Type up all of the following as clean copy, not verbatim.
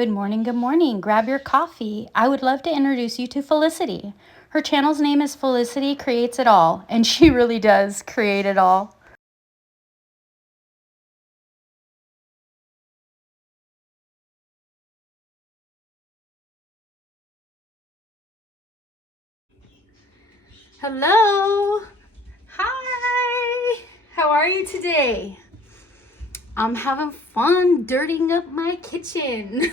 Good morning, good morning. Grab your coffee. I would love to introduce you to Felicity. Her channel's name is Felicity Creates It All, and she really does create it all. Hello. Hi. How are you today? I'm having fun dirtying up my kitchen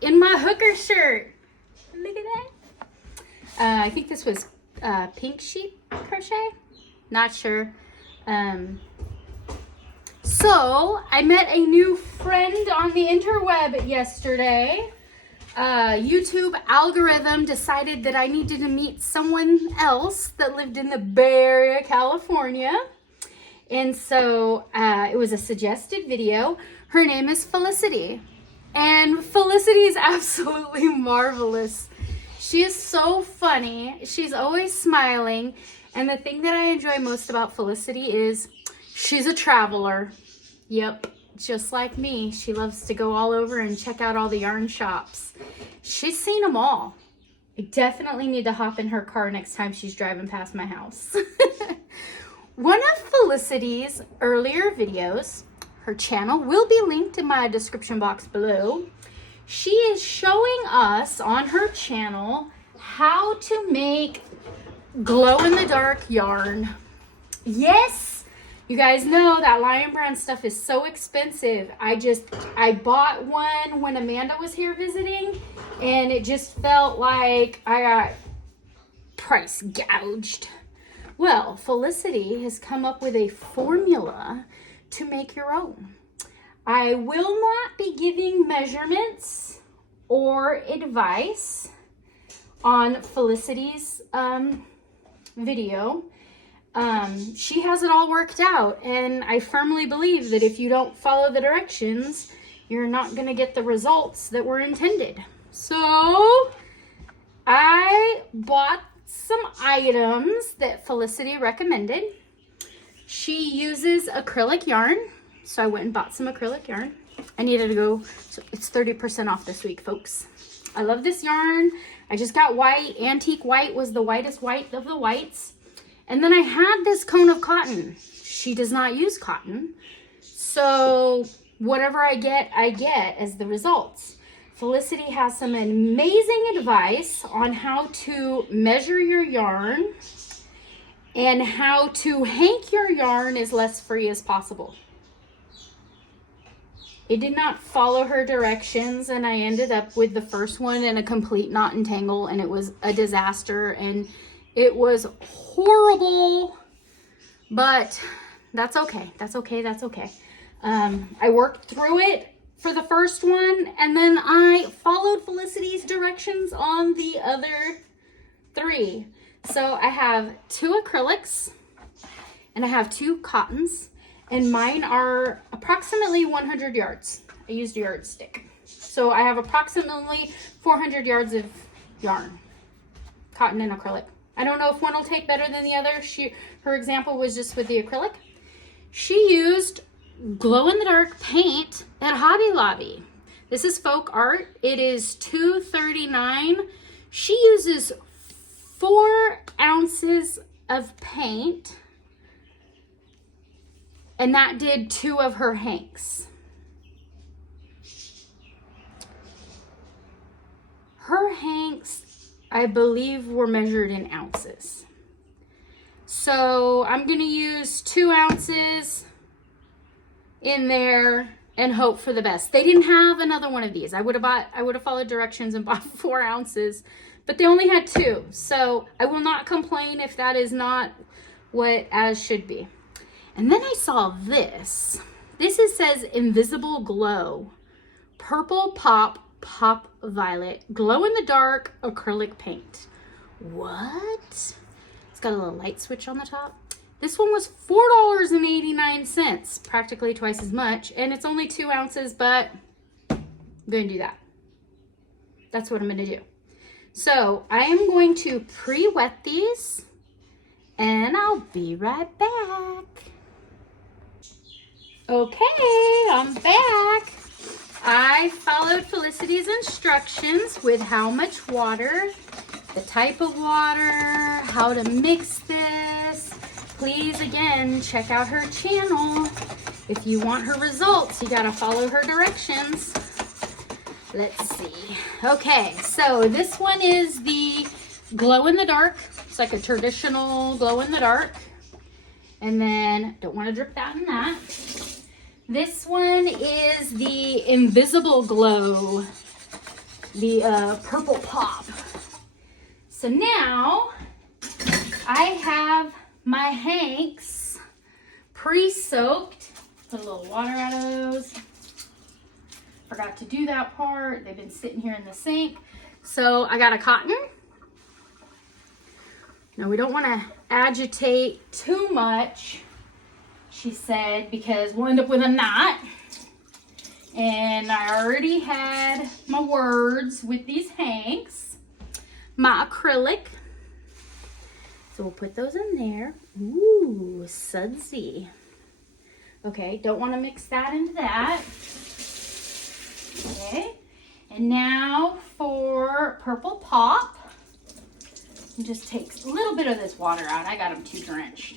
in my hooker shirt. Look at that. I think this was pink sheep crochet. Not sure. So I met a new friend on the interweb yesterday. YouTube algorithm decided that I needed to meet someone else that lived in the Bay Area, California. And so it was a suggested video. Her name is Felicity. And Felicity is absolutely marvelous. She is so funny. She's always smiling. And the thing that I enjoy most about Felicity is she's a traveler. Yep, just like me. She loves to go all over and check out all the yarn shops. She's seen them all. I definitely need to hop in her car next time she's driving past my house. One of Felicity's earlier videos, her channel will be linked in my description box below. She is showing us on her channel how to make glow-in-the-dark yarn. Yes, you guys know that Lion Brand stuff is so expensive. I bought one when Amanda was here visiting, and it just felt like I got price gouged. Well, Felicity has come up with a formula to make your own. I will not be giving measurements or advice on Felicity's video. She has it all worked out, and I firmly believe that if you don't follow the directions, you're not going to get the results that were intended. So I bought some items that Felicity recommended. She uses acrylic yarn, so I went and bought some acrylic yarn. I needed to go, so it's 30% off this week, folks. I love this yarn. I just got white. Antique white was the whitest white of the whites. And then I had this cone of cotton. She does not use cotton. So whatever I get as the results. Felicity has some amazing advice on how to measure your yarn and how to hank your yarn as less free as possible. It did not follow her directions, and I ended up with the first one in a complete knot and tangle, and it was a disaster, and it was horrible, but that's okay. That's okay. That's okay. I worked through it for the first one, and then I followed Felicity's directions on the other three. So I have 2 acrylics, and I have 2 cottons, and mine are approximately 100 yards. I used a yardstick. So I have approximately 400 yards of yarn, cotton and acrylic. I don't know if one will take better than the other. Her example was just with the acrylic. She used glow-in-the-dark paint at Hobby Lobby. This is folk art. It is $2.39. She uses 4 ounces of paint, and that did 2 of her hanks. Her hanks, I believe, were measured in ounces. So I'm going to use 2 ounces in there and hope for the best. They didn't have another one of these. I would have followed directions and bought 4 ounces, but they only had 2. So I will not complain if that is not what as should be. And then I saw this. This says Invisible Glow, Purple Pop Violet, glow in the dark acrylic paint. What? It's got a little light switch on the top. This one was $4.89, practically twice as much, and it's only 2 ounces, but I'm going to do that. That's what I'm going to do. So I am going to pre-wet these, and I'll be right back. Okay, I'm back. I followed Felicity's instructions with how much water, the type of water, how to mix this. Please, again, check out her channel. If you want her results, you gotta follow her directions. Let's see. Okay, so this one is the glow in the dark. It's like a traditional glow in the dark. And then, don't want to drip that in that. This one is the invisible glow, the purple pop. So now I have my hanks pre-soaked. Put a little water out of those. Forgot to do that part. They've been sitting here in the sink. So I got a cotton. Now we don't want to agitate too much, she said, because we'll end up with a knot. And I already had my words with these hanks, my acrylic. So we'll put those in there. Ooh, sudsy. Okay, don't want to mix that into that. Okay, and now for purple pop. Just take a little bit of this water out. I got them too drenched.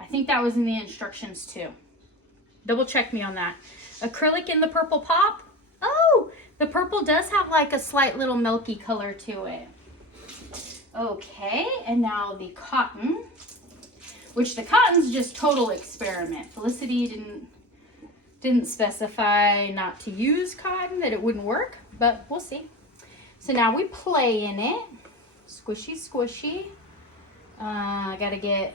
I think that was in the instructions too. Double check me on that. Acrylic in the purple pop. Oh, the purple does have like a slight little milky color to it. Okay, and now the cotton, which the cotton's just total experiment. Felicity didn't specify not to use cotton, that it wouldn't work, but we'll see. So now we play in it. Squishy, squishy. I gotta get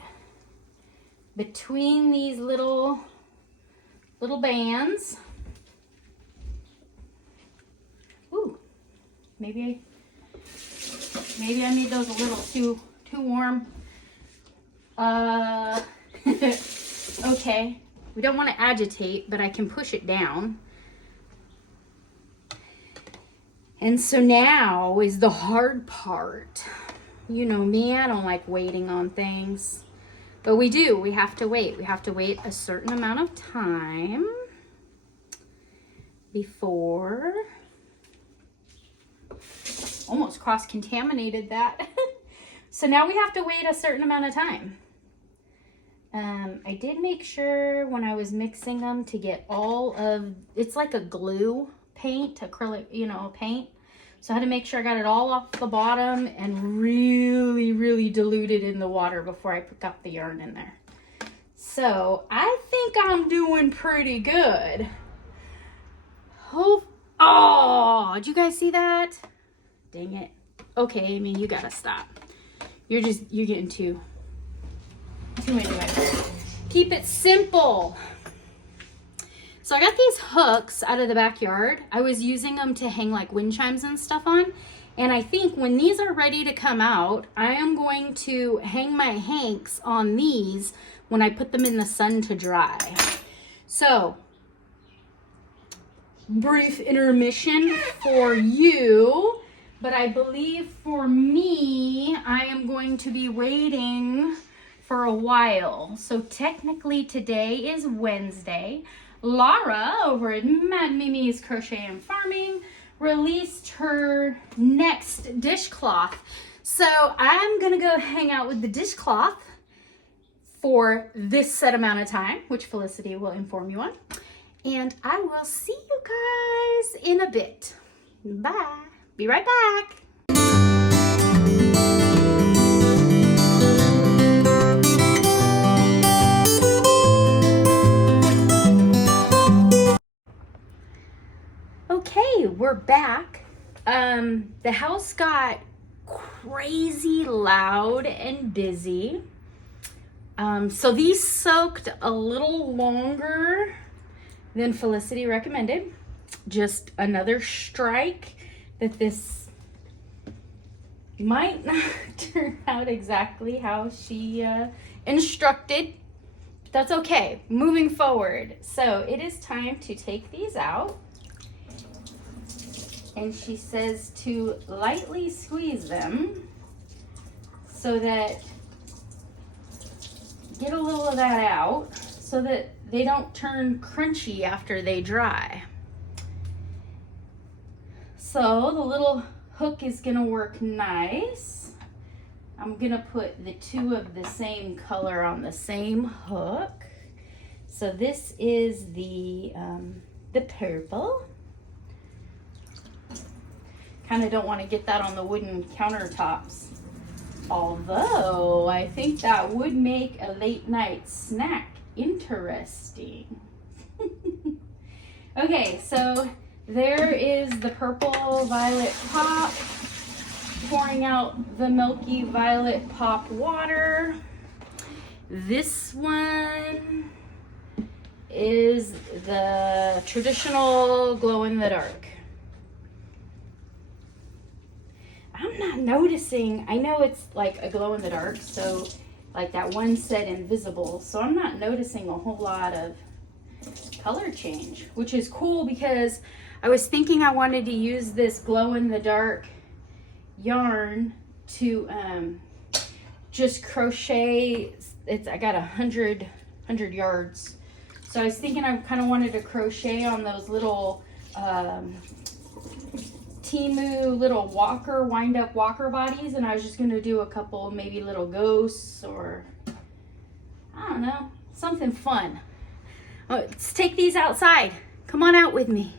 between these little bands. Ooh, maybe I made those a little too warm. Okay, we don't want to agitate, but I can push it down. And so now is the hard part. You know me, I don't like waiting on things. But we do, we have to wait. We have to wait a certain amount of time before, almost cross-contaminated that. So now we have to wait a certain amount of time. I did make sure when I was mixing them to get all of, it's like a glue paint, acrylic, you know, paint. So I had to make sure I got it all off the bottom and really, really diluted in the water before I got the yarn in there. So I think I'm doing pretty good. Oh, did you guys see that? Dang it. Okay, Amy, you gotta stop. You're getting too into it. Keep it simple. So I got these hooks out of the backyard. I was using them to hang like wind chimes and stuff on. And I think when these are ready to come out, I am going to hang my hanks on these when I put them in the sun to dry. So, brief intermission for you. But I believe for me, I am going to be waiting for a while. So technically today is Wednesday. Laura over at Mad Mimi's Crochet and Farming released her next dishcloth. So I'm gonna go hang out with the dishcloth for this set amount of time, which Felicity will inform you on. And I will see you guys in a bit. Bye. Be right back. Okay, we're back. The house got crazy loud and busy. So these soaked a little longer than Felicity recommended. Just another strike that this might not turn out exactly how she instructed. But that's okay, moving forward. So it is time to take these out. And she says to lightly squeeze them so that, get a little of that out so that they don't turn crunchy after they dry. So the little hook is gonna work nice. I'm gonna put the two of the same color on the same hook. So this is the purple. Kind of don't want to get that on the wooden countertops. Although I think that would make a late night snack interesting. Okay, so there is the purple violet pop, pouring out the milky violet pop water. This one is the traditional glow in the dark. I'm not noticing, I know it's like a glow in the dark, so like that one said invisible, so I'm not noticing a whole lot of color change, which is cool because I was thinking I wanted to use this glow in the dark yarn to just crochet. I got 100 yards, so I was thinking I kind of wanted to crochet on those little Timu little wind up walker bodies, and I was just going to do a couple maybe little ghosts or I don't know, something fun. Let's take these outside. Come on out with me.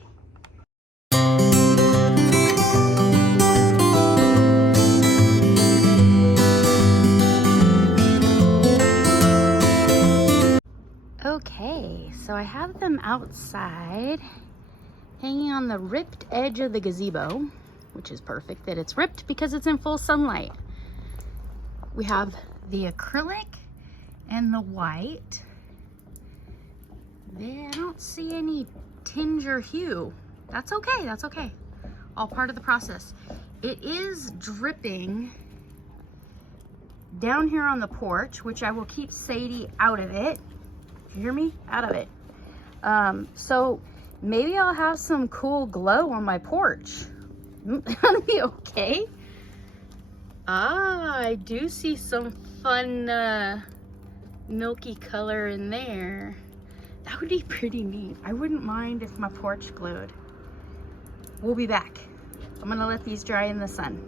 Okay, so I have them outside hanging on the ripped edge of the gazebo, which is perfect that it's ripped because it's in full sunlight. We have the acrylic and the white. I don't see any tinge or hue. That's okay, that's okay. All part of the process. It is dripping down here on the porch, which I will keep Sadie out of it. You hear me? Out of it. So maybe I'll have some cool glow on my porch. That'll be okay. Ah, I do see some fun milky color in there. That would be pretty neat. I wouldn't mind if my porch glowed. We'll be back. I'm gonna let these dry in the sun.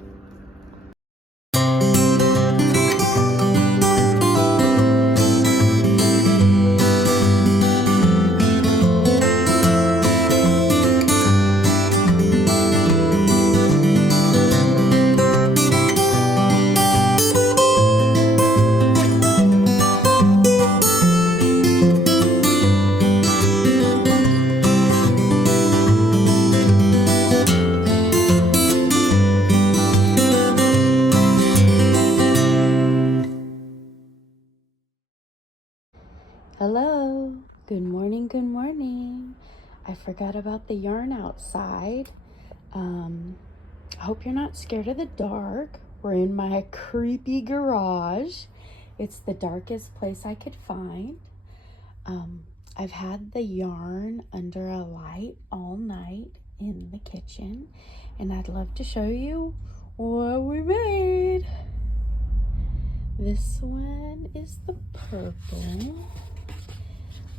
Hello, good morning, good morning. I forgot about the yarn outside. I hope you're not scared of the dark. We're in my creepy garage. It's the darkest place I could find. I've had the yarn under a light all night in the kitchen, and I'd love to show you what we made. This one is the purple.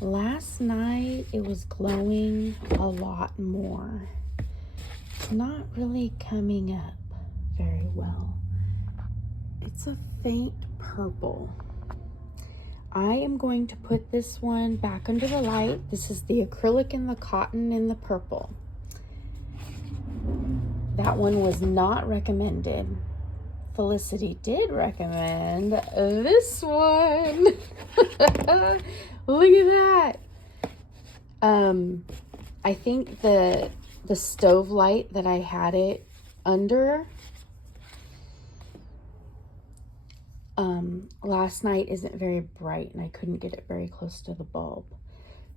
Last night it was glowing a lot more. It's not really coming up very well. It's a faint purple. I am going to put this one back under the light. This is the acrylic and the cotton and the purple. That one was not recommended. Felicity did recommend this one. Look at that. I think the stove light that I had it under last night isn't very bright, and I couldn't get it very close to the bulb.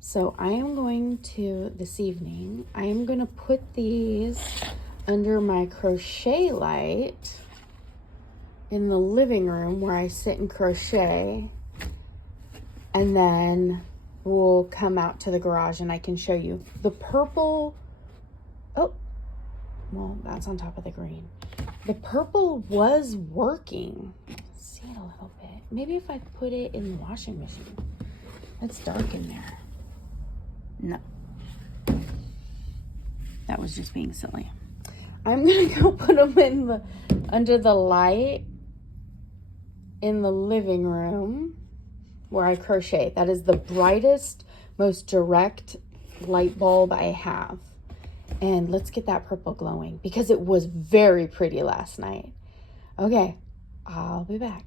So I am going to, this evening, I am going to put these under my crochet light in the living room where I sit and crochet, and then we'll come out to the garage and I can show you. The purple, oh, well, that's on top of the green. The purple was working. See it a little bit. Maybe if I put it in the washing machine. It's dark in there. No. That was just being silly. I'm gonna go put them in under the light in the living room where I crochet. That is the brightest, most direct light bulb I have. And let's get that purple glowing because it was very pretty last night. Okay, I'll be back.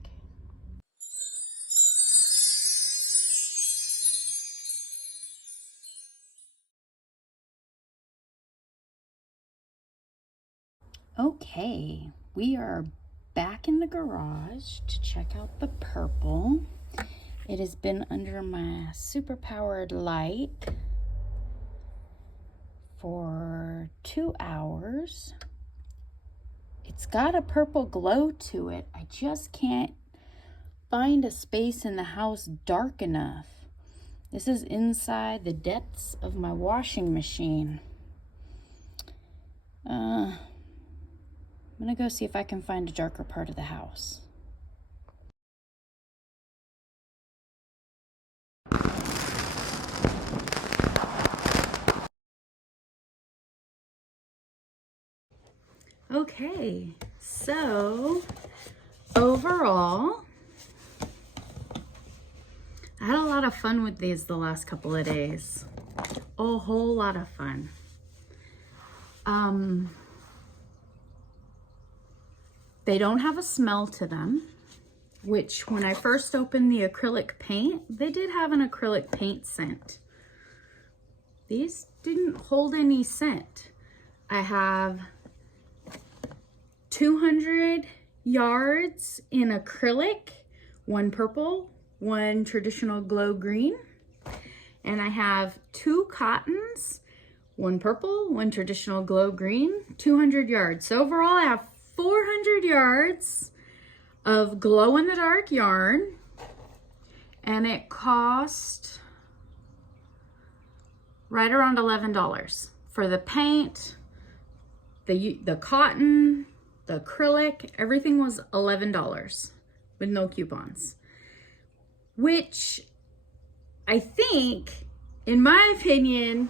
Okay, we are back in the garage to check out the purple. It has been under my super powered light for 2 hours. It's got a purple glow to it. I just can't find a space in the house dark enough. This is inside the depths of my washing machine. I'm gonna go see if I can find a darker part of the house. Okay, so overall, I had a lot of fun with these the last couple of days. A whole lot of fun. They don't have a smell to them, which when I first opened the acrylic paint, they did have an acrylic paint scent. These didn't hold any scent. I have 200 yards in acrylic, one purple, one traditional glow green, and I have 2 cottons, one purple, one traditional glow green, 200 yards. So overall I have 400 yards of glow-in-the-dark yarn, and it cost right around $11 for the paint, the cotton, the acrylic. Everything was $11 with no coupons, which I think, in my opinion,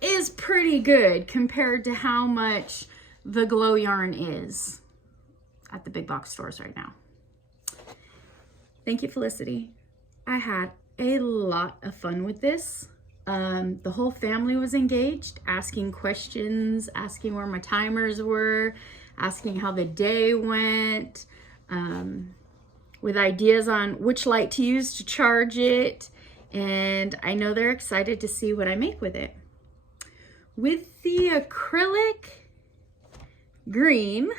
is pretty good compared to how much the glow yarn is at the big box stores right now. Thank you, Felicity. I had a lot of fun with this. The whole family was engaged, asking questions, asking where my timers were, asking how the day went, with ideas on which light to use to charge it. And I know they're excited to see what I make with it. With the acrylic green,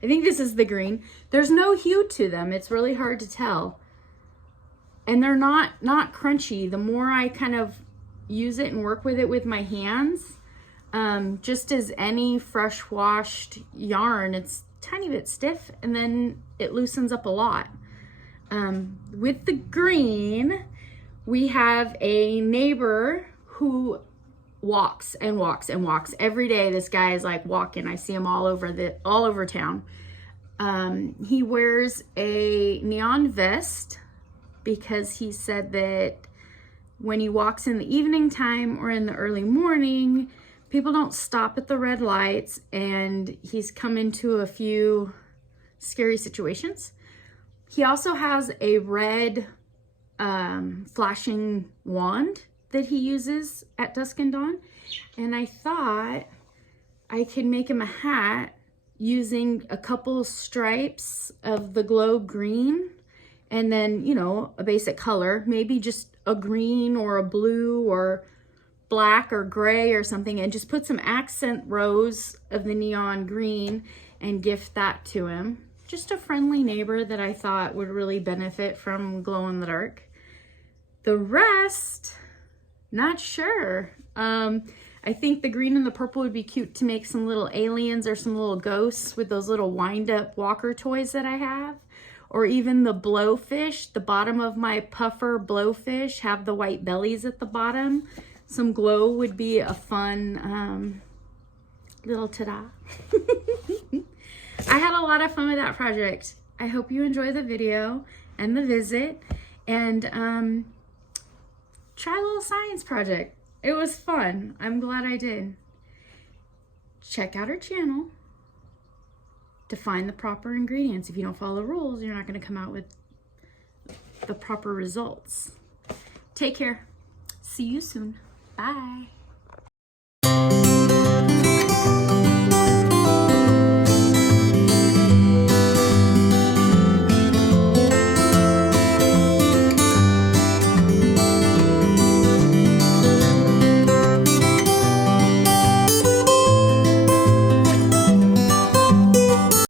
I think this is the green, there's no hue to them. It's really hard to tell. And they're not crunchy. The more I kind of use it and work with it with my hands, just as any fresh washed yarn, it's a tiny bit stiff and then it loosens up a lot. With the green, we have a neighbor who walks and walks and walks every day. This guy is like walking. I see him all over town. He wears a neon vest because he said that when he walks in the evening time or in the early morning, people don't stop at the red lights, and he's come into a few scary situations. He also has a red flashing wand that he uses at dusk and dawn. And I thought I could make him a hat using a couple stripes of the glow green and then, you know, a basic color, maybe just a green or a blue or black or gray or something, and just put some accent rows of the neon green and gift that to him. Just a friendly neighbor that I thought would really benefit from glow in the dark. The rest, not sure. I think the green and the purple would be cute to make some little aliens or some little ghosts with those little wind-up walker toys that I have. Or even the blowfish, the bottom of my puffer blowfish have the white bellies at the bottom. Some glow would be a fun little ta-da. I had a lot of fun with that project. I hope you enjoy the video and the visit, and try a little science project. It was fun. I'm glad I did. check out her channel to find the proper ingredients. If you don't follow the rules, you're not going to come out with the proper results. Take care. See you soon. Bye.